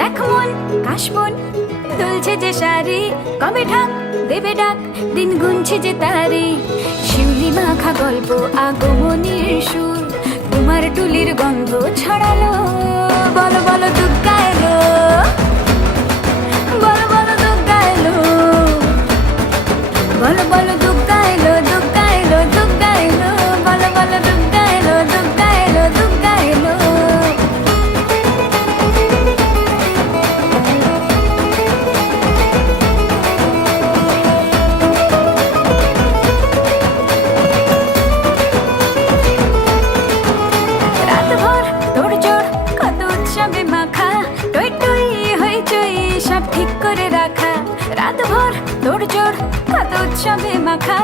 দেখ মন কাশবন দুলছে যে শাড়ি, কবে ঢাক দেবে ডাক, দিন গুনছে যে তারি। শিউলি মাখা গল্প আগমনীর সুর, তোমার টুলির গন্ধ ছড়ালো। বলো বলো দুগ্গা এলো, বলো বলো দুগ্গা এলো, বলো বলো দুগ্গা এলো, দুগ্গা এলো, দুগ্গা এলো, বলো বলো দুগ্গা এলো, দুগ্গা এলো, দুগ্গা এলো। রাতভর তোড়জোড় কত উৎসবে মাখা, টই টই হইচই সব ঠিক করে রাখা। রাতভর তোড়জোড় কত উৎসবে মাখা,